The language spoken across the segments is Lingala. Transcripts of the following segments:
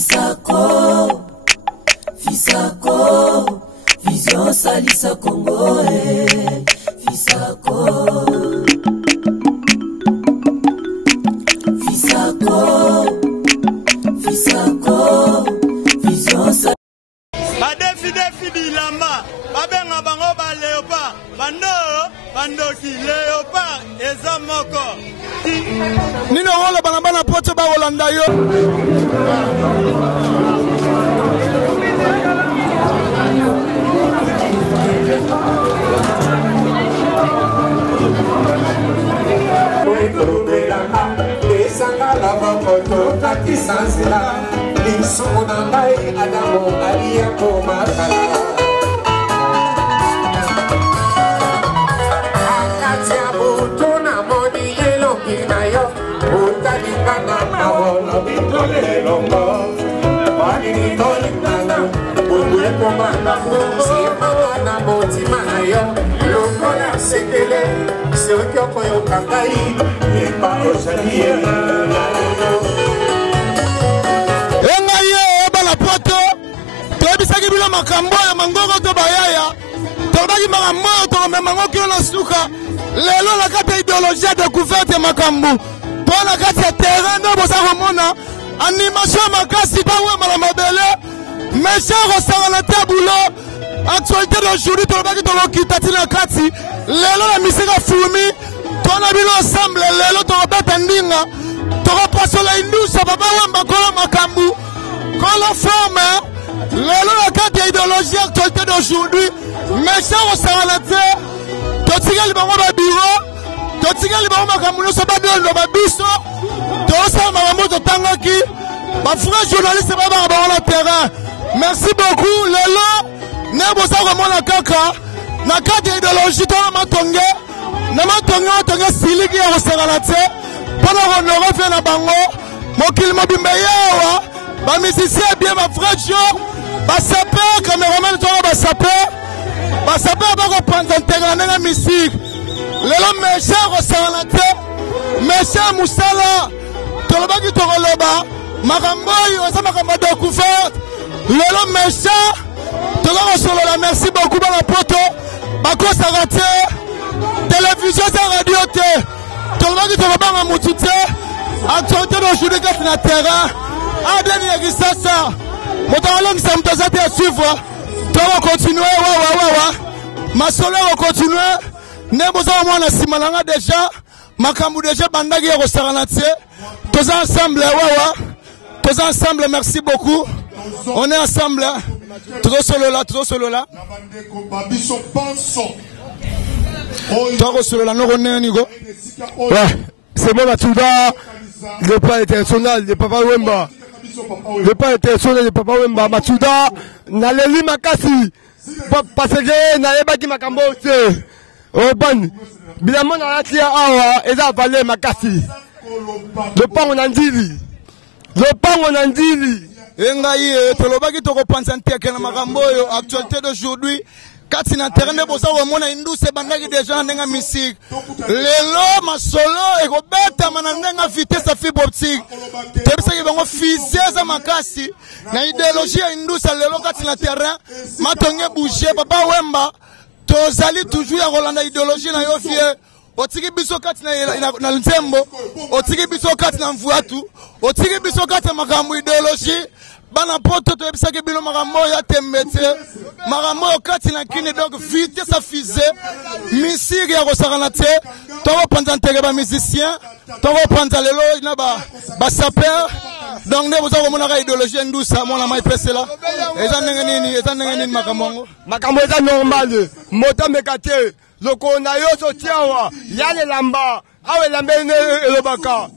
Fisako, Fisako, Vision Salisa Congo, Fisako, Fisako, Fisako, Vision Salisa. Badefi bilamba, babenga bango ba léopard, bandoki léopard eza moko. Nino wala banabana poto ba Holanda yo. makambo ya mangongo to bayaya tobaki makambo to memango kilo na suka lelo na kata idéologie de découverte makambo pona kata terrain ndo bosa komona animation makasi ba we mala mabele mesha rosanga na boulot actualité d'aujourd'hui tobaki to lokita tina kati lelo na misika fumi tona bilo ensemble lelo to beta ndinga to pasola indusa baba wamba kola makambo kola forme. Lelo la carte idéologie actualité d'aujourd'hui, méchant au Saralate, Totiga li bango ba bureau, Totiga li bango makamuno so ba dondo ba biso, Tosa makambo to tangaki, ba frère journaliste ba ba ba terrain. Merci beaucoup lelo, ne bosa ko mona kaka, na carte idéologie to matonge, na matonge siliki ya Saralate, pona ko no refa na bango, mokili mobimbe yawa, ba musicien bien ba frère Basape, cameraman, Basape, bako panzantega na musique. Lelo méchant Rosalate, méchant Moussala, Tolobaki Toroloba, Makamboy, Osa Makambo découverte. Lelo méchant, Tolobaki Solola, merci beaucoup dans la poto, Bako Sarate, télévision sa radio te, Tolobaki Toloba Moutute, actualité d'aujourd'hui qui est na terrain, Adeni Egisasa. Motarolong Samtazate à suivre. Tu vas continuer, ma soleil va continuer. Neboza mwana simananga déjà. Makambu déjà bandagi ya Rosaranate. Tous ensemble, tous ensemble, merci beaucoup. On est ensemble. Trop solo là. Trop solo là, nous on Nigo. Ouais, c'est bon, Matouda. Le plan international de Papa Wemba. Le pas international de Papa Wemba Matsuda Naleli Makasi parce que Nalebaki Makambo Oban Bilamon Alatia Awa Eza Valé Makasi Le pan on andili Engaye Tolobaki Toko Pansante Kena Makambo actualité d'aujourd'hui Kati na terrain de bosa wa mona induse bandaki déjà ndenga musique lelo masolo eko beta manandenga vitesse fibre optique tebisa ki bango fusée za makasi na idéologie induse lelo kati na terrain matonge bouger papa Wemba tozali toujours ya Rolanda idéologie na yo vie otiki biso kati na nzembo otiki biso kati na mvuatu otiki biso kati makambo idéologie bana poto to ebisaki bino makambo ya tembete makambo kati na kini donc vite sa fusée misiri ya kosakana te to panza nteke ba musicien to panza lelo na ba saper donc ne boza ko mona ka idéologie ndusa mona mai pesela eza ndenge nini makambo eza normal mota mekate loko na yo so tiawa yale lamba awe lambene elobaka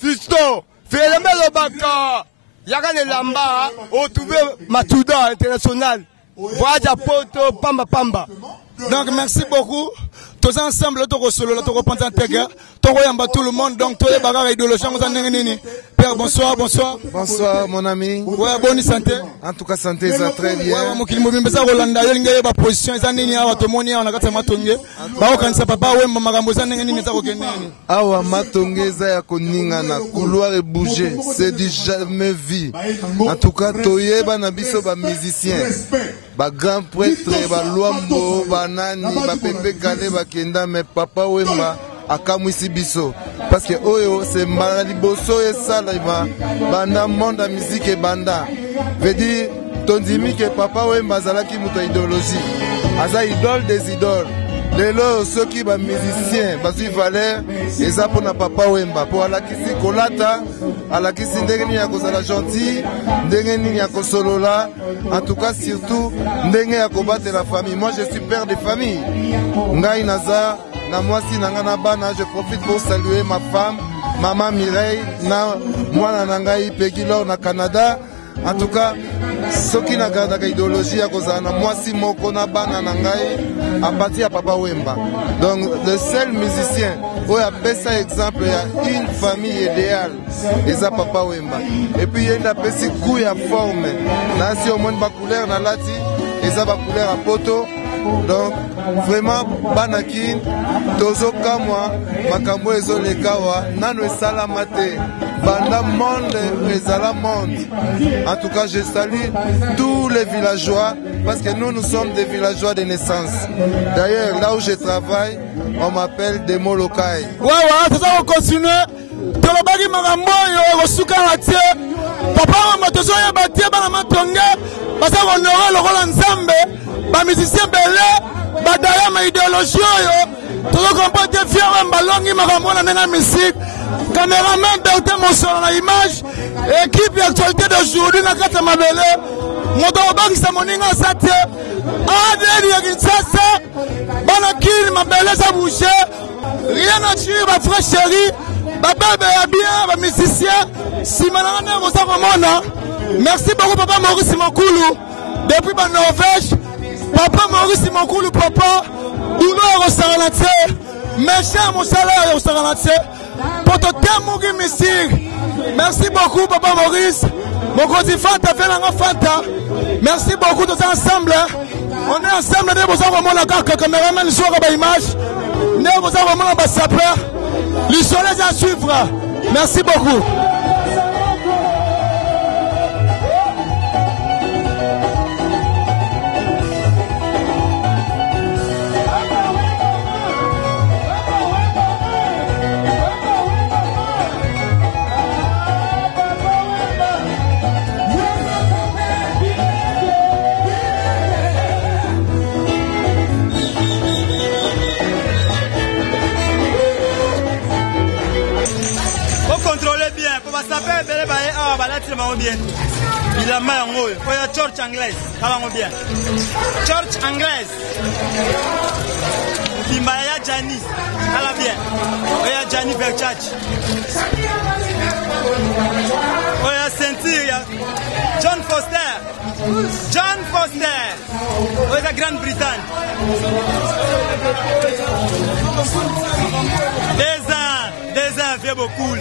fisto Félème Lobaka, Yakane Lamba, au trouvé Matouda international. Boaja Poto, Pamba. Donc merci beaucoup. tous ensemble, tu solo, tu reprends ta guerre, tu reprends tout le monde, donc tu es bagarre idéologie, Père, bonsoir, bonsoir. Bonsoir, mon ami. Ouais, bonne santé. En tout cas, santé, ça très bien. Ouais, mon kili mobile, ça Rolanda, il y a une position, ça n'est pas tout le monde, on a qu'à s'amatonner. Bah, quand ça papa, ouais, maman, maman, ça n'est pas tout le monde. Awa matonge za ya koningana couloir et bouger, c'est du jamais vu. En tout cas, toyeba na biso ba musicien, ba grand prêtre, ba luambo, ba nani, ba pepe kale, ba kenda, mais papa wemba akamwisi biso. Parce que oyo c'est maladi boso et salima, banda monde la musique et banda. Veut dire tondimi que papa wemba zalaki muto idéologie, aza idole des idoles. Lelo ceux qui ba musicien bazui valeur eza pona papa wemba po alakisi kolata alakisi ndenge nini ya kozala gentil ndenge nini ya kosolola en tout cas surtout ndenge ya kobattre la famille. Moi je suis père de famille ngai naza na mwasi nanga na bana. Je profite pour saluer ma femme maman Mireille na mwana na ngai Peggy Laure na Canada. En tout cas, ce qui n'a pas d'idéologie à cause de moi, si mon bana nangai à partir à Papa Wemba. Donc, le seul musicien où il y a un exemple, il y a une famille idéale, et ça Papa Wemba. Et puis, il y a une petite couille à forme. Là, si au moins de couleur, dans lati, et ça va couleur à poto. Donc, vraiment, Banakin, Tozo Kamwa, Makambo Ezolekawa, Nano Salamate, Banda Monde, Ezala Monde. En tout cas, je salue tous les villageois, parce que nous sommes des villageois de naissance. D'ailleurs, là où je travaille, on m'appelle Demo Lokai. Ouais, c'est ça, on continue. Tolobagi Marambo, Yosuka Ratie, Papa, Matoso Yabatie, Banamatonga, parce qu'on aura le rôle ensemble. Les musiciens belés, les idéologies, tout le monde peut être fier de ballon, la musique, caméraman, Bertin Monson, l'image, équipe d'actualité d'aujourd'hui, la carte Mabele, Motobank Samoninga Saté, Adèle Yaginsasa, Banakil, Mabele, ça bouge, rien à tuer, ma frère chérie, Baba bien, les musiciens, Simanana, Mosamamona. Merci beaucoup, Papa Maurice Mokoulou, depuis la Norvège. Papa Maurice Mokoulou, papa, douleur au Saranate, méchant mon salaire au Saranate, pour te témoigner, monsieur. Merci beaucoup, Papa Maurice. Mon côté Fanta fait la Fanta. Merci beaucoup, tous ensemble. On est ensemble, nous avons vraiment la carte, caméraman, le soir à l'image. Nous avons vraiment la sapeur. Le soleil à suivre. Merci beaucoup. Ça peut être bien. Il a main en haut. Il y a church anglaise. Ça va bien. Church anglaise. Il y a Janice. Ça va bien. Il y a Janice Berchach. Il y a Cynthia. John Foster. John Foster. Il y a Grande-Bretagne. Des ans, fait beaucoup.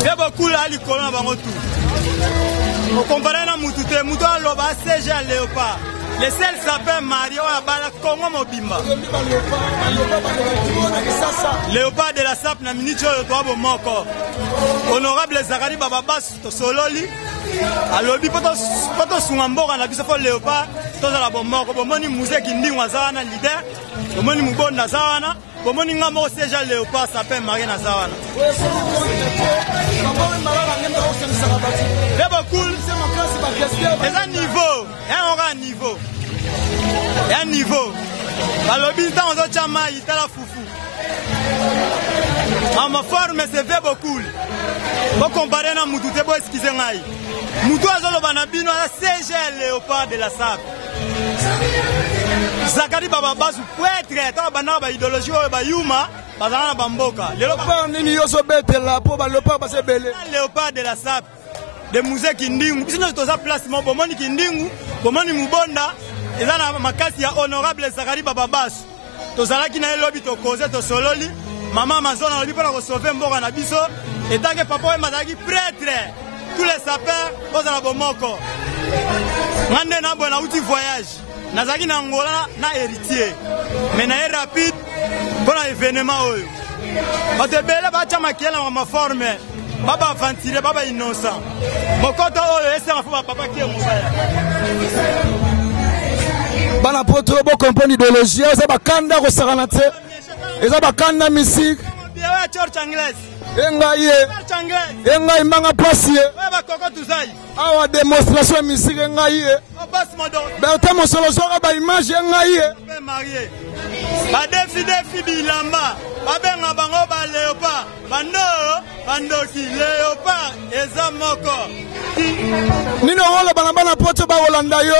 Fait beaucoup là, les colons vont tout. Au comparé à Moutouté, Moutou a l'oba CG à Léopard. Les seuls s'appellent Mario à Bala Congo Mobimba. Léopard de la SAP n'a minute le droit au moko. Honorable Zakari Bababas Sololi. Alors, il faut que Soumambora a vu ce Léopard. Tout à la bombe moko. Bomoni Mouzé qui dit Wazana leader. Bomoni Moubon Nazana. Bomoni Ngamo CG Léopard s'appelle Marie Nazawana. C'est beaucoup. C'est un niveau. Un niveau. Un niveau. Alors, il y a un chama, il y a la foufou. En ma forme, c'est fait beaucoup. Pour comparer à Moutou, c'est bon, excusez-moi. Moutou a zolo banabino à CG Léopard de la SAP. Zakari Bababas ou prêtre, tant banaba idéologie ou bayuma, bazana bamboka. Léopard nini yoso bete la po ba léopard ba se belé. Léopard de la SAP. De musée Kindingu. Si nous sommes place, mon bomoni Kindingu, bomoni Mubonda, eza na makasi ya honorable Zakari Bababasu tozalaki na elobi tokoze tosololi mama mazona alobi mpona kosauve mboka na biso etanke papa Wemba azalaki prêtre tous les sapeurs ozala bomoko nga nde na boye nauti voyage nazalaki na ngola na héritier me na ye rapide mpona événement oyo bato ebele batya makiyela na maforme baba aventire baba innocent mokoto oyo esenga fo bapapa kie mobaya bana poto bocomprendre idéologie eza bakanda kosakana te eza bakanda misike church anglaise engai ye engai mbanga pasi ye awa démonstration ya misike engai ye bertin mosolo soka baimage engai ye badefi bilamba babenga bango baleopard bandoki leopard eza moko nino oloba bana poto baolanda yo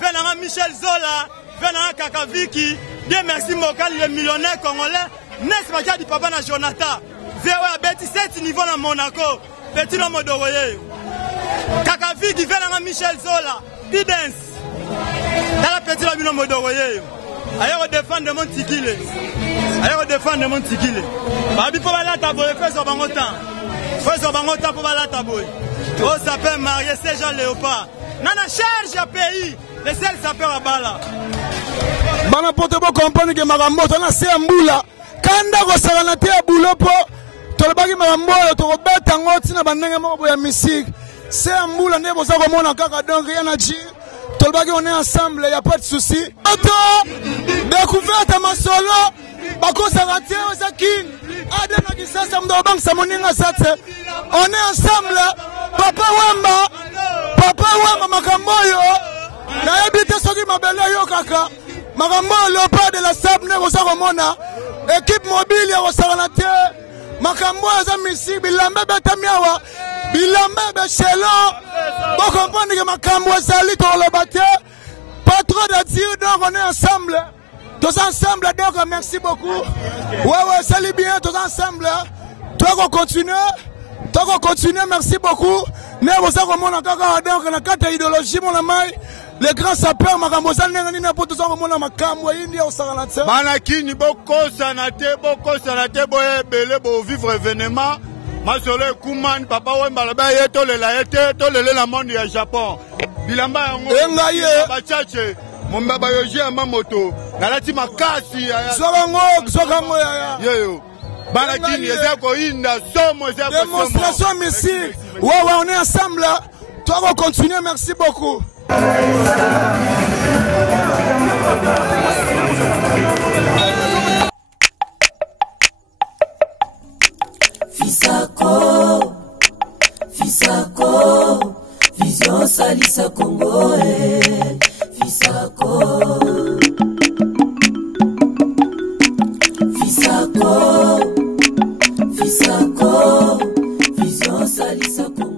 venanga Michel Zola venanga Kakaviki Dieu merci Mokal le millionnaire congolais Nes Makia di papa na Jonathan Zéro a bêti 7 niveau na Monaco petit no modoroye Kakaviki venanga Michel Zola Pidens dans la petit no modoroye ayo défendre mon tikile babi po balata boye feso bango temps po balata boye o s'appelle marié c'est Jean Léopard nana charge ya pays les seuls sapeurs à bala bana poto bo comprendre que makambo to na se mbula kanda ko sala na te bulo po to le bagi makambo to ko beta ngoti na bandenge moko ya musique se mbula ne boza ko mona kaka donc rien à dire to le bagi on est ensemble y a pas de souci auto découverte ma solo bako sala te osakin adena kisasa mdo bank sa moninga sate on est ensemble papa Wemba makambo yo na ebite soki mabele yo kaka makambo Léopard de la Sable ne boza komona équipe mobile ya kosala te makambo eza misi bilamba betami awa bilamba bechelo bokomprendre ke makambo ezali toloba te pas trop de dire donc on est ensemble tous ensemble donc merci beaucoup ouais salut bien tous ensemble toi continuer merci beaucoup ne boza komona kaka donc na kata idéologie mona mai les grands sapeurs makamboza ndenge nini po toza komona makambo yindi ya osakana te bana kini bokosana te boyebele bovivre événement masolo ekumani papa Wemba loba ye tolela ye te tolelela monde ya Japon bilamba yango engai ye bachache momba bayoji ya mamoto nalati makasi sokango yaya yeyo bana kini eza koyinda somo eza démonstration musique ouais on est ensemble toi on continue merci beaucoup Fisako, vision salisa Congo, Fisako, vision salisa Congo.